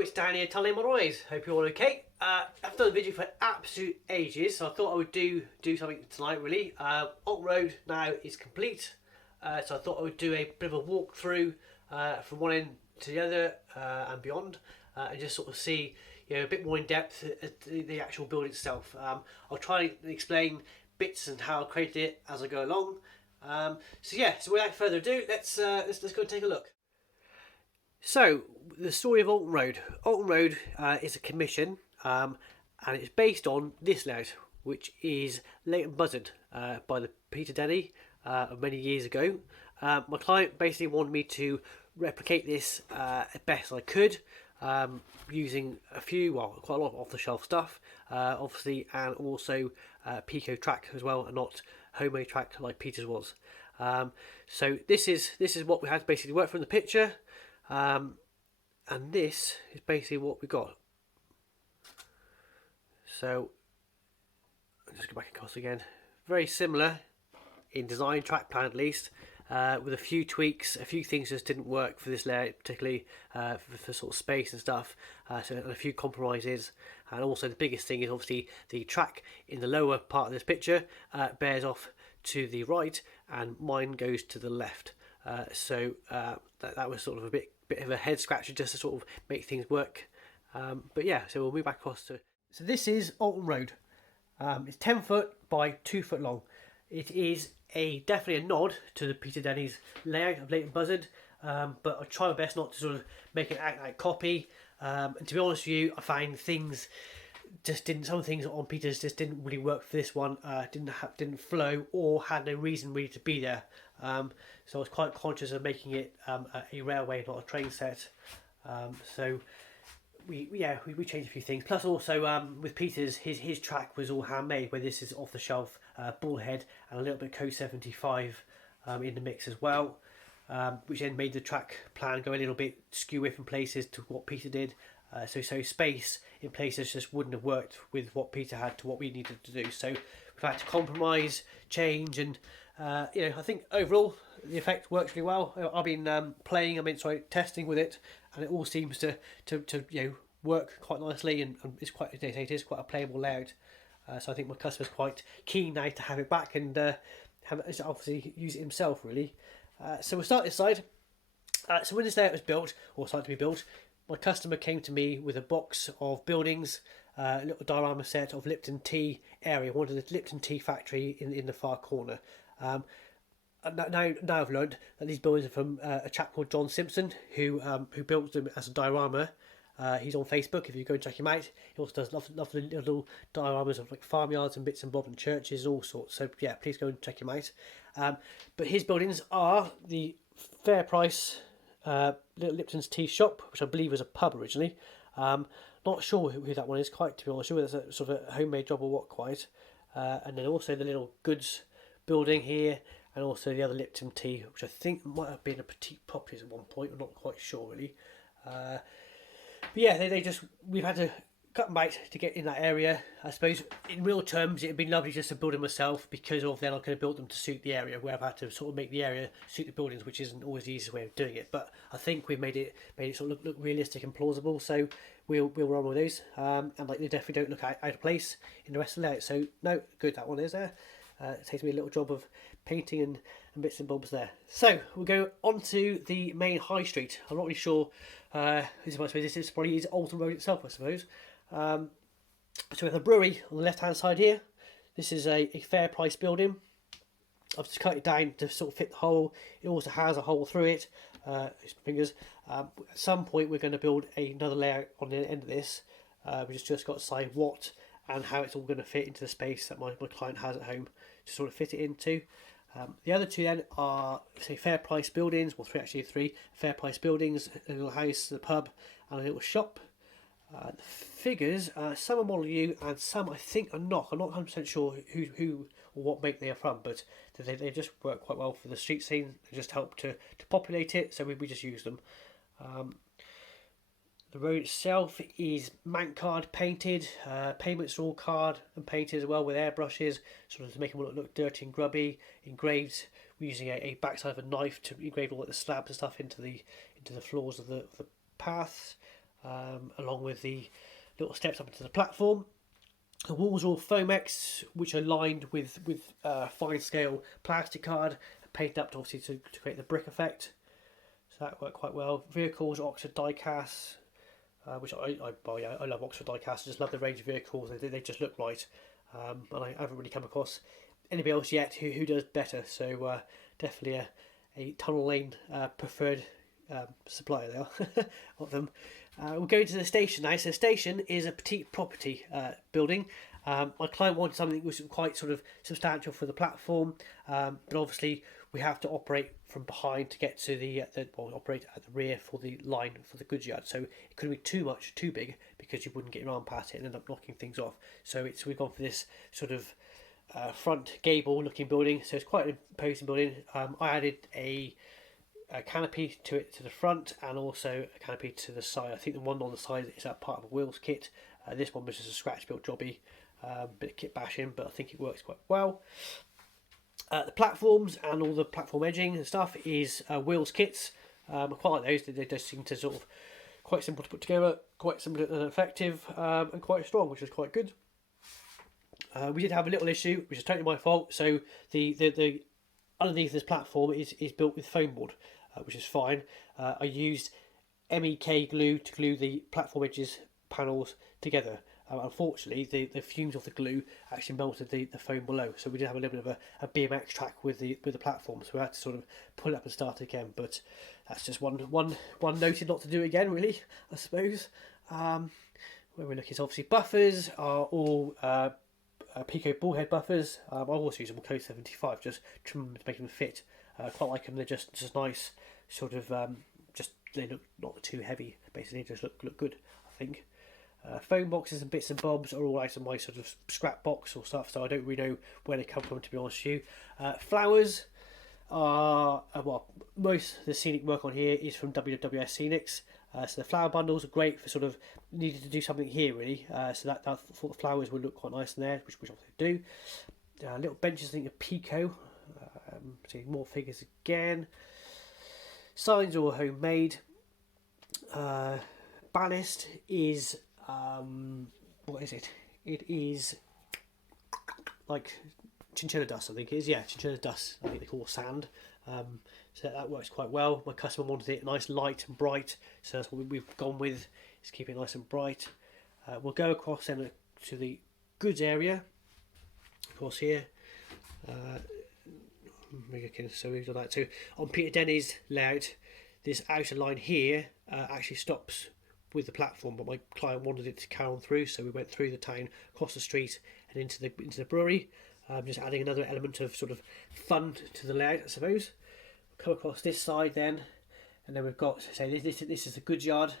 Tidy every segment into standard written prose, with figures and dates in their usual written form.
it's Dan here, Tully Monroys. Hope you're all okay. I've done a video for absolute ages, so I thought I would do something tonight really. Alt Road now is complete, so I thought I would do a bit of a walk through from one end to the other and beyond, and just sort of see a bit more in depth at the actual build itself. I'll try and explain bits and how I created it as I go along. So without further ado, let's go and take a look. So, the story of Orleton Road. Orleton Road is a commission, and it's based on this layout, which is Leighton Buzzard by the Peter Denny many years ago. My client basically wanted me to replicate this as best I could, using quite a lot of off-the-shelf stuff, obviously, and also Pico track as well, and not homemade track like Peter's was. So this is what we had to basically work from the picture. And this is basically what we got. So I'll just go back across again. Very similar in design, track plan at least, with a few tweaks. A few things just didn't work for this layout, particularly for sort of space and stuff. So a few compromises, and also the biggest thing is obviously the track in the lower part of this picture bears off to the right, and mine goes to the left. So that was sort of a bit of a head scratcher just to sort of make things work. But yeah, so we'll move back across to. So this is Orleton Road. It's 10 foot by 2 foot long. It is definitely a nod to the Peter Denny's layout of Leighton Buzzard, but I try my best not to sort of make it act like copy. And to be honest with you, I find things just didn't. Some things on Peter's just didn't really work for this one. Didn't flow or had no reason really to be there. So I was quite conscious of making it a railway, not a train set. So we changed a few things. Plus also with Peter's, his track was all handmade, where this is off the shelf bullhead and a little bit Co 75 in the mix as well, which then made the track plan go a little bit skew in places to what Peter did. So space in places just wouldn't have worked with what Peter had to what we needed to do. So we've had to compromise, change, and I think overall the effect works really well. I've been testing with it, and it all seems to work quite nicely, and it's quite, as they say, it is quite a playable layout. So I think my customer's quite keen now to have it back and obviously use it himself really. So we'll start this side. So when this layout was built, or started to be built, my customer came to me with a box of buildings, a little diorama set of Lipton tea area, one of the Lipton tea factory in the far corner. Now I've learned that these buildings are from a chap called John Simpson, who built them as a diorama. He's on Facebook if you go and check him out. He also does lovely little dioramas of like farmyards and bits and bobs and churches, all sorts. So yeah, please go and check him out. But his buildings are the Fair Price Little Lipton's Tea Shop, which I believe was a pub originally. Not sure who that one is quite, to be honest. Sure, that's a sort of a homemade job or what quite. And then also the little goods building here, and also the other Lipton Tea, which I think might have been a Petite Properties at one point. I'm not quite sure really. But yeah, we've had to cut and bite to get in that area. I suppose in real terms it'd been lovely just to build them myself, because of then I could have built them to suit the area, where I've had to sort of make the area suit the buildings, which isn't always the easiest way of doing it. But I think we've made it sort of look realistic and plausible. So we'll run with those. And like they definitely don't look out of place in the rest of the layout. So no, good, that one is there. It takes me a little job of painting and bits and bobs there. So we'll go on to the main high street. I'm not really sure. This is probably Orleton Road itself, I suppose. So we have the brewery on the left hand side here. This is a Fair Price building. I've just cut it down to sort of fit the hole. It also has a hole through it. Fingers. At some point we're going to build another layout on the end of this. We just got to decide what and how it's all going to fit into the space that my client has at home to sort of fit it into. The other two then are, say, Fair Price buildings, well, three Fair Price buildings, a little house, the pub, and a little shop. The figures, some are Model U and some I think are not. I'm not 100% sure who or what make they are from, but they just work quite well for the street scene. They just help to populate it, so we just use them. The road itself is mount card painted, pavements are all card and painted as well with airbrushes, sort of to make them look dirty and grubby. Engraved, we're using a backside of a knife to engrave all the slabs and stuff into the floors of the paths. along with the little steps up into the platform. The walls are all Foamex, which are lined with fine scale plastic card, painted up to obviously to create the brick effect. So that worked quite well. Vehicles, Oxford die casts, which I love Oxford die casts. I just love the range of vehicles. They just look right, and I haven't really come across anybody else yet who does better. So definitely a tunnel lane preferred supplier there of them. We'll go to the station now. So the station is a petite property building. My client wanted something that was quite sort of substantial for the platform, but obviously we have to operate from behind to get to operate at the rear for the line for the goods yard. So it couldn't be too big, because you wouldn't get your arm past it and end up knocking things off. So we've gone for this sort of front gable looking building. So it's quite an imposing building. I added a canopy to it to the front, and also a canopy to the side. I think the one on the side is part of a wheels kit. This one was just a scratch built jobby, bit of kit bashing, but I think it works quite well. The platforms and all the platform edging and stuff is wheels kits. I quite like those. They just seem to sort of quite simple to put together, quite simple and effective, and quite strong, which is quite good. We did have a little issue, which is totally my fault. So the underneath this platform is built with foam board, which is fine. I used MEK glue to glue the platform edges panels together. Unfortunately, the fumes of the glue actually melted the foam below, so we did have a little bit of a BMX track with the platform, so we had to sort of pull it up and start again. But that's just one noted not to do again, really, I suppose. Where we're looking, so obviously buffers are all Pico bullhead buffers. I also use them on Code 75, just trim them to make them fit. Quite like them. They're just nice, sort of just they look not too heavy. Basically, just look good, I think. Foam boxes and bits and bobs are all out of my sort of scrap box or stuff, so I don't really know where they come from, to be honest with you. Flowers are most of the scenic work on here is from WWS Scenics. So the flower bundles are great for sort of needed to do something here, really. So that I thought the flowers would look quite nice in there, which obviously do. Little benches, I think, are Pico. See more figures again. Signs are all homemade. Ballast is what is it? It is like chinchilla dust, I think it is. Yeah, chinchilla dust. I think they call it sand. So that works quite well. My customer wanted it nice, light and bright, so that's what we've gone with. Is keep it nice and bright. We'll go across then to the goods area. Of course, here. So we've done that too. On Peter Denny's layout, this outer line here actually stops with the platform, but my client wanted it to carry on through, so we went through the town, across the street, and into the brewery. Just adding another element of sort of fun to the layout, I suppose. We'll come across this side then, and then we've got, say, this is the goods yard,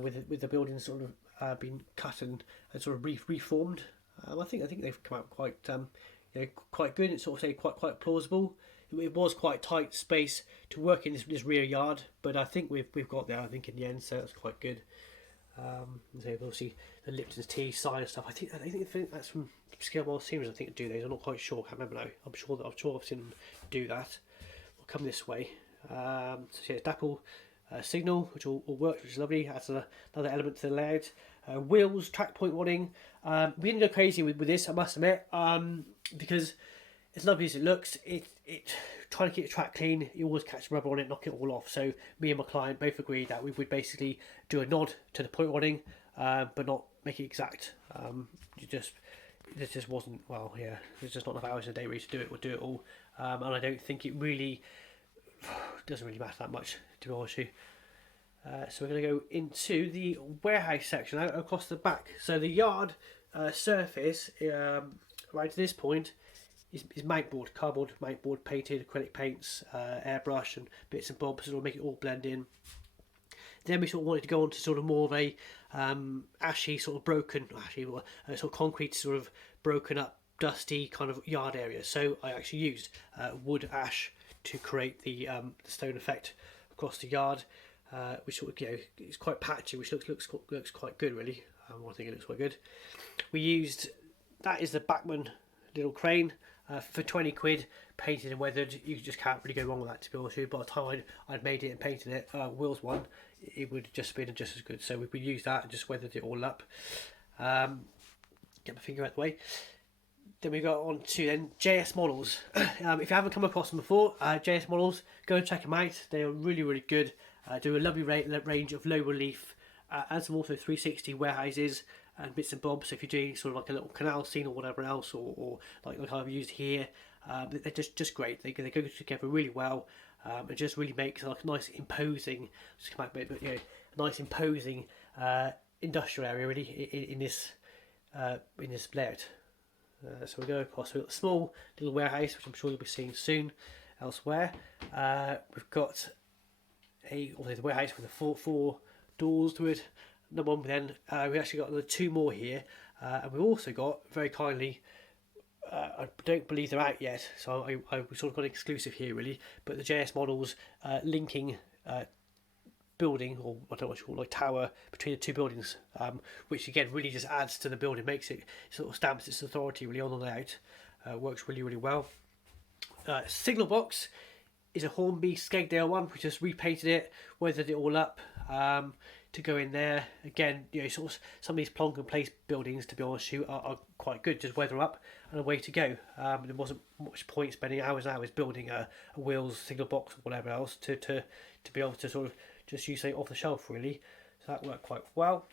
with the building sort of been cut and sort of reformed. I think they've come out quite quite good. It's sort of say quite plausible. It was quite tight space to work in this rear yard, but I think we've got there, I think, in the end, so that's quite good. So obviously the Lipton's tea sign and stuff. I think that's from Scalewell Series. I think do those. I'm not quite sure. I can't remember now. I'm sure I've seen them do that. We'll come this way. So yeah, Dapple signal, which all works, which is lovely. Adds another element to the layout. Wheels, track point wadding. We didn't go crazy with this, I must admit, because as lovely as it looks, it trying to keep the track clean, you always catch rubber on it, knock it all off. So me and my client both agreed that we would basically do a nod to the point wadding, but not make it exact. It just wasn't, well, yeah, there's just not enough hours in a day really to do it. We'll do it all, and I don't think it really doesn't really matter that much, to be honest with you. So we're going to go into the warehouse section out across the back. So the yard surface, right to this point, is mountboard, cardboard mountboard, painted, acrylic paints, airbrush and bits and bobs, to make it all blend in. Then we sort of wanted to go on to sort of more of a ashy, sort of broken, sort of concrete, sort of broken up, dusty kind of yard area. So I actually used wood ash to create the stone effect across the yard, which sort of, it's quite patchy, which looks quite good, really. I think it looks quite good. We used, that is the Bachmann little crane. For 20 quid, painted and weathered, you just can't really go wrong with that, to be honest with you. By the time I'd made it and painted it, Will's one, it would just been just as good. So we used that and just weathered it all up. Get my finger out the way. Then we got on to then JS Models. If you haven't come across them before, JS Models, go and check them out. They are really, really good. Do a lovely range of low relief, and some also 360 warehouses and bits and bobs. So if you're doing sort of like a little canal scene or whatever else, or like I've used here, they're just great. They go together really well. It just really makes like a nice imposing, just come out a bit, but nice imposing industrial area really in this layout. So we go across. We've got a small little warehouse, which I'm sure you'll be seeing soon elsewhere. We've got the warehouse with the four doors to it. Number one, then we actually got another 2 more here, and we've also got, very kindly, I don't believe they're out yet, so I sort of got an exclusive here really, but the JS Models linking building, or I don't know what you call it, like tower between the 2 buildings, which again really just adds to the building, makes it, sort of stamps its authority really on the layout. Works really, really well. Signal box is a Hornby Skegdale one. We just repainted it, weathered it all up to go in there. Again, sort of some of these plonk and place buildings, to be honest, are quite good. Just weather up and away to go. There wasn't much point spending hours and hours building a wheels signal box or whatever else to be able to sort of just use it off the shelf really. So that worked quite well.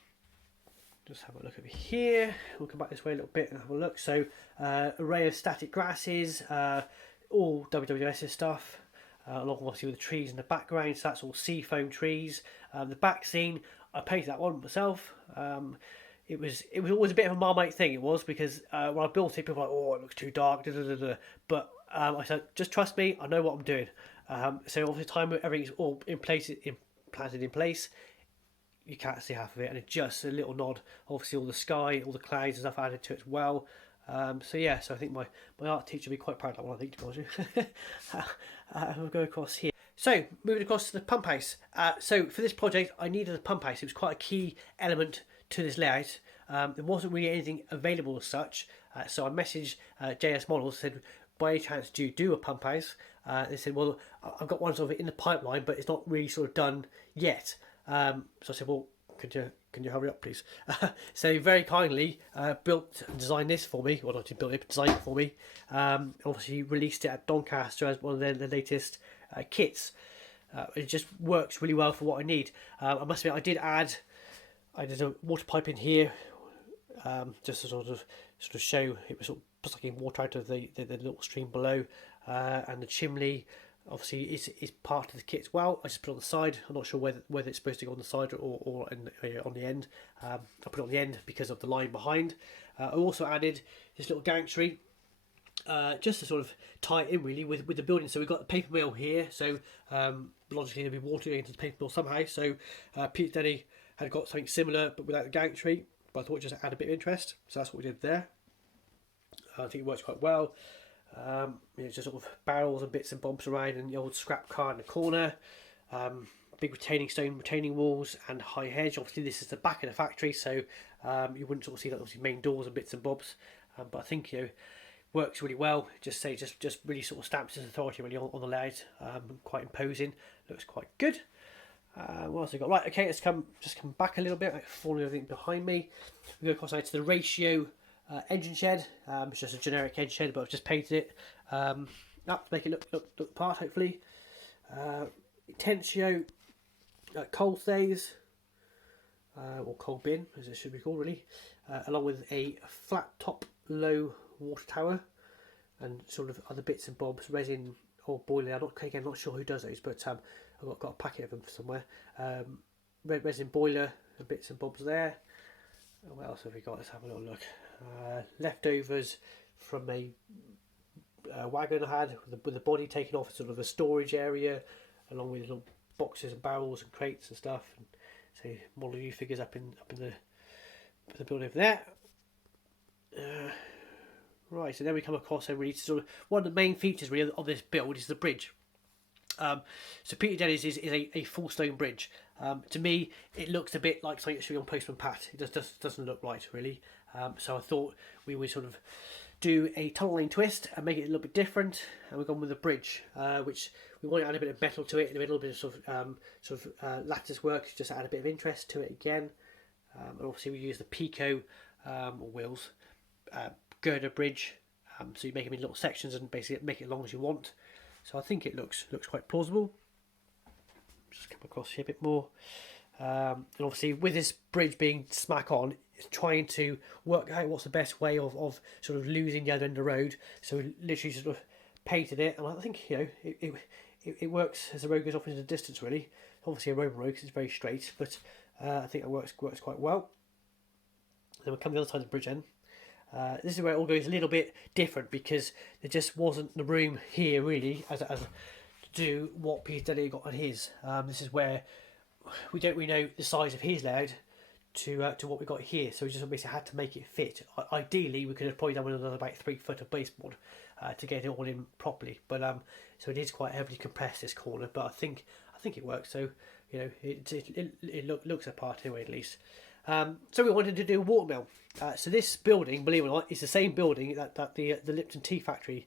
Just have a look over here. We'll come back this way a little bit and have a look. So array of static grasses, all WWS's stuff. Along obviously with the trees in the background, so that's all seafoam trees. The back scene, I painted that one myself. It was always a bit of a Marmite thing. It was, because when I built it, people were like, "Oh, it looks too dark." But I said, "Just trust me, I know what I'm doing." So obviously, time everything's all planted in place, you can't see half of it, and it's just a little nod. Obviously, all the sky, all the clouds and stuff added to it as well. So I think my art teacher will be quite proud of that one, I think, to be honest with you. We'll go across here. So, moving across to the pump house. So, for this project, I needed a pump house. It was quite a key element to this layout. There wasn't really anything available as such. So, I messaged JS Models, said, by any chance, do you do a pump house? They said, well, I've got one sort of in the pipeline, but it's not really sort of done yet. So I said, well, can you hurry up, please? So very kindly built and designed this for me. Well, not built it, but designed it for me. Obviously released it at Doncaster as one of the latest kits. It just works really well for what I need. I must admit, I did a water pipe in here, just to sort of show it was sort of sucking water out of the little stream below, and the chimney. Obviously, is part of the kit as well. I just put it on the side. I'm not sure whether it's supposed to go on the side or on the end. I put it on the end because of the line behind. I also added this little gantry, just to sort of tie it in really with the building. So we've got the paper mill here. So logically, there'll be water going into the paper mill somehow. So Pete Denny had got something similar but without the gantry. But I thought just add a bit of interest. So that's what we did there. I think it works quite well. Just sort of barrels and bits and bobs around, and the old scrap car in the corner. Big retaining walls and high hedge. Obviously, this is the back of the factory, so you wouldn't sort of see that obviously main doors and bits and bobs. But I think works really well. Just really sort of stamps its authority really on the layout. Quite imposing. Looks quite good. What else have we got? Right, okay, let's come back a little bit. Like falling everything behind me. We go across now to the ratio. Engine shed. It's just a generic engine shed, but I've just painted it up to make it look the part, hopefully. Intensio coal stays, or coal bin as it should be called really, along with a flat top low water tower and sort of other bits and bobs, resin or boiler. I'm not sure who does those, but I've got a packet of them somewhere. Resin boiler and bits and bobs there. What else have we got? Let's have a little look. Leftovers from a wagon I had with the body taken off, sort of a storage area, along with little boxes and barrels and crates and stuff. And so model U figures up in the building over there. Right, so then we come across really sort of one of the main features really of this build is the bridge. So Peter Denny's is a full stone bridge. To me, it looks a bit like something that should be on Postman Pat. It just doesn't look right really. So I thought we would sort of do a tunnel lane twist and make it a little bit different, and we've gone with a bridge, which we want to add a bit of metal to it, and a little bit of sort of lattice work, just add a bit of interest to it again. And obviously we use the Pico wheels, girder bridge, so you make them in little sections and basically make it as long as you want. So I think it looks quite plausible. Just come across here a bit more. And obviously with this bridge being smack on, it's trying to work out what's the best way of sort of losing the other end of the road. So we literally sort of painted it, and I think it works as the road goes off into the distance really. Obviously a Roman road because it's very straight, but I think it works quite well. Then we'll come to the other side of the bridge then. This is where it all goes a little bit different because there just wasn't the room here really as to do what Peter Deli got on his. This is where we don't really know the size of his layout to what we got here, so we just basically had to make it fit. Ideally we could have probably done with another about 3 foot of baseboard to get it all in properly, but so it is quite heavily compressed, this corner, but I think it works. So it looks the part anyway at least. So we wanted to do a watermill. So this building, believe it or not, is the same building that the Lipton Tea Factory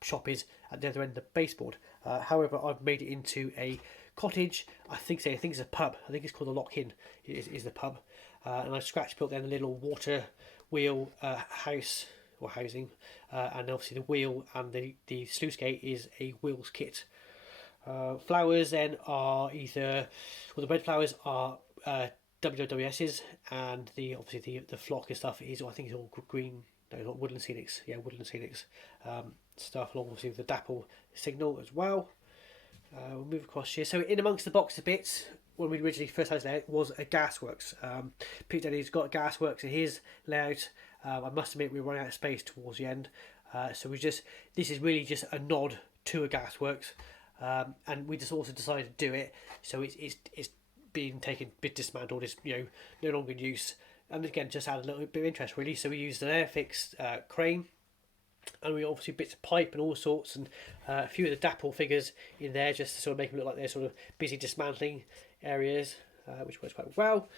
shop is at the other end of the baseboard. However, I've made it into a cottage. I think it's a pub. I think it's called the Lock Inn is the pub. And I scratch built then a little water wheel house or housing, and obviously the wheel and the sluice gate is a wheels kit. Flowers then are either, well, the red flowers are WWS's, and obviously the flock and stuff is, I think it's all green. No, not Woodland Scenics. Yeah, Woodland Scenics stuff, along with the dapple signal as well. We'll move across here. So in amongst the box of bits, when we originally first had this layout, was a gasworks. Peter Denny's got a gasworks in his layout. I must admit we were running out of space towards the end, so this is really just a nod to a gasworks, and we just also decided to do it. So it's being taken, bit dismantled. It's no longer in use. And again, just add a little bit of interest really. So we used an air fixed crane, and we obviously bits of pipe and all sorts, and a few of the dapple figures in there just to sort of make them look like they're sort of busy dismantling areas, which works quite well.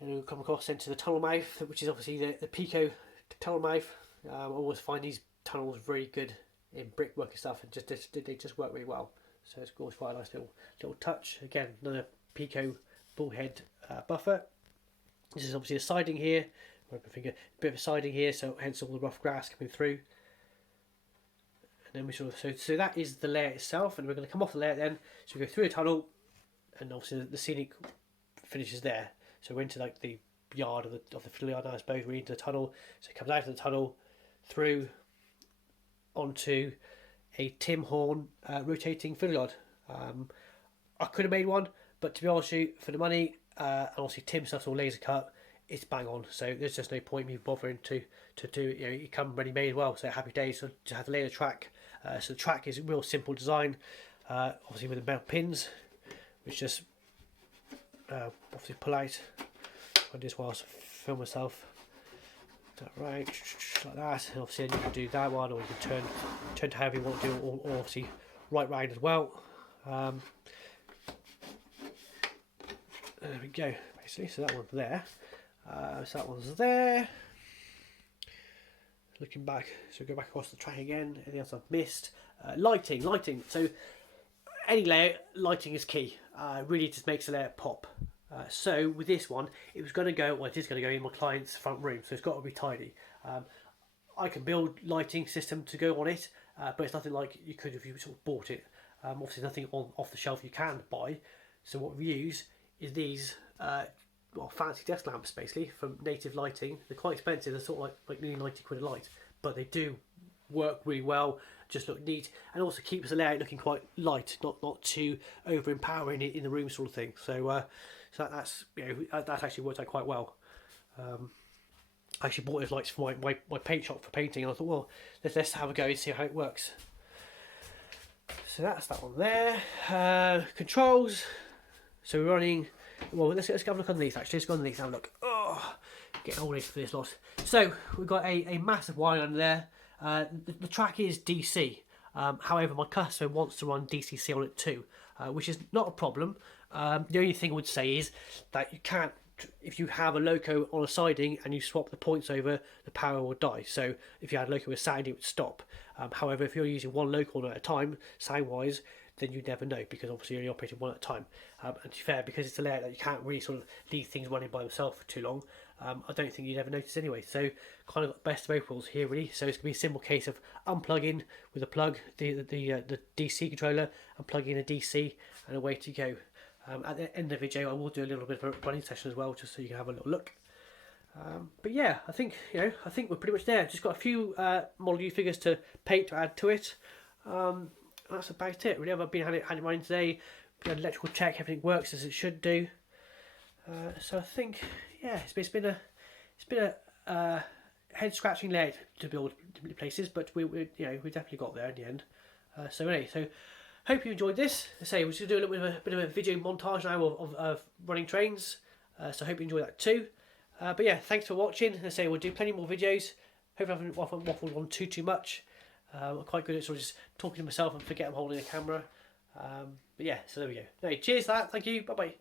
And we'll come across into the tunnel mouth, which is obviously the Pico tunnel mouth. I always find these tunnels very good in brickwork and stuff, and they just work really well. So it's always quite a nice little touch. Again, another Pico bullhead buffer. This is obviously a siding here. A bit of a siding here, so hence all the rough grass coming through. And then we so that is the layer itself, and we're going to come off the layer then. So we go through a tunnel, and obviously the scenic finishes there. So we're into like the yard of the fiddle yard now, I suppose. We're into the tunnel, so it comes out of the tunnel through onto a Tim Horn rotating fiddle yard. I could have made one, but to be honest with you, for the money, and obviously Tim's stuff's all laser cut, it's bang on. So there's just no point me bothering to do it. You come ready made as well. So happy days. So just have to lay the track. So the track is a real simple design. Obviously with the metal pins, which just obviously pull out. I just whilst film myself. Right, like that. And obviously you can do that one, or you can turn to however you want to do it, or obviously right round as well. There we go. Basically, so that one's there. So that one's there. Looking back, so go back across the track again. Anything else I've missed? Lighting. So any layout, lighting is key. Really just makes the layout pop. So with this one, it is going to go in my client's front room, so it's got to be tidy. I can build lighting system to go on it, but it's nothing like you could if you sort of bought it. Obviously nothing off the shelf you can buy. So what we use is these fancy desk lamps basically from Native Lighting. They're quite expensive. They're sort of like nearly 90 quid a light, but they do work really well, just look neat, and also keeps the layout looking quite light, not too overempowering in the room sort of thing. So that's that actually worked out quite well. I actually bought those lights for my paint shop for painting, and I thought, well, let's have a go and see how it works. So that's that one there. Controls. So we're running. Well, let's have a look underneath. Actually, let's go underneath and have a look. Oh, getting all ready for this lot. So we've got a massive wire under there. The track is DC. However, my customer wants to run DCC on it too, which is not a problem. The only thing I would say is that you can't if you have a loco on a siding and you swap the points over, the power will die. So if you had a loco with sound, it would stop. However, if you're using one loco at a time, sound wise, then you never know, because obviously you're only operating one at a time. And to be fair, because it's a layout that you can't really sort of leave things running by themselves for too long, I don't think you'd ever notice anyway. So kind of best of both worlds here really. So it's gonna be a simple case of unplugging with a plug the DC controller and plugging in a DC, and away to go. At the end of the video, I will do a little bit of a running session as well, just so you can have a little look. But yeah, I think we're pretty much there. Just got a few Model U figures to paint to add to it. That's about it. Really, I've been had it running today. We had an electrical check, everything works as it should do. So I think it's been a head scratching layout to build places, but we definitely got there in the end. So hope you enjoyed this. As I say, we're just gonna do a little bit of a video montage now of running trains. So I hope you enjoy that too. But yeah, thanks for watching. As I say, we'll do plenty more videos. Hopefully I haven't waffled on too much. I'm quite good at sort of just talking to myself and forget I'm holding a camera. But yeah, so there we go. Anyway, cheers for that. Thank you. Bye bye.